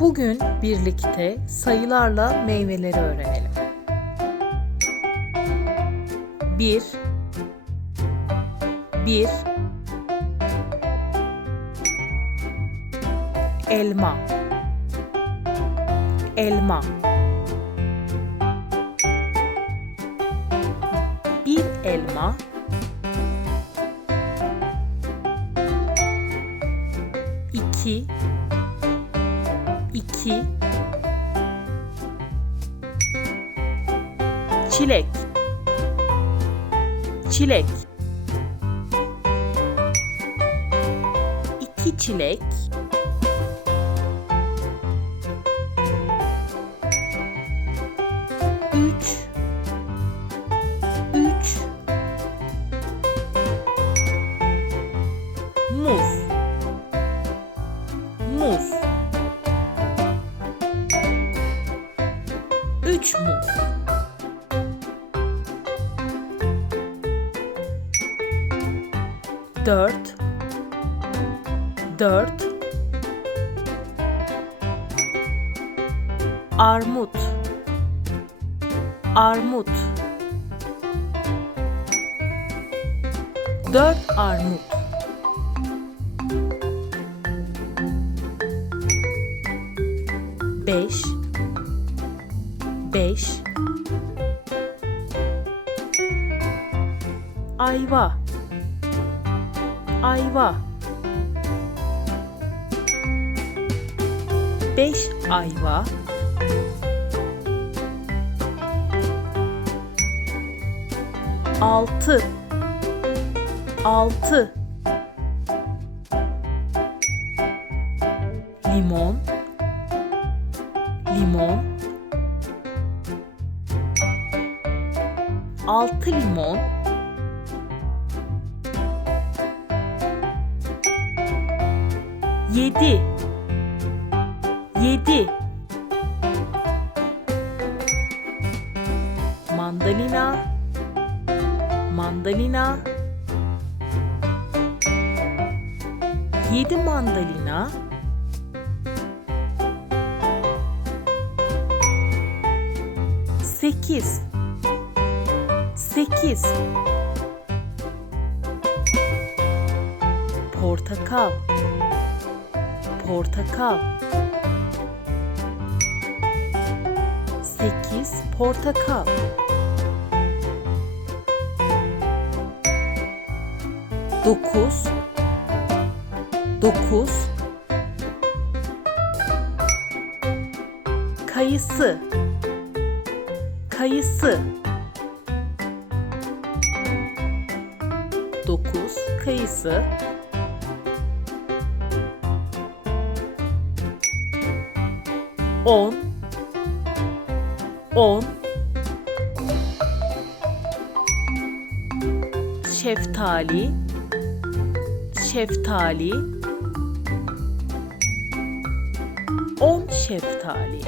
Bugün birlikte sayılarla meyveleri öğrenelim. 1 1 Elma Elma Bir elma iki iki. Çilek. Çilek. İki çilek 3 mu? Dört, dört, armut, armut, dört armut, beş, ayva. Ayva. Beş ayva. Altı. Altı. Limon. Limon. Altı limon yedi. Yedi. Mandalina. Mandalina. Yedi mandalina. Sekiz. Sekiz. Portakal portakal. Sekiz portakal. Dokuz. Dokuz. Kayısı. Kayısı. Dokuz kayısı on on. Şeftali şeftali. On şeftali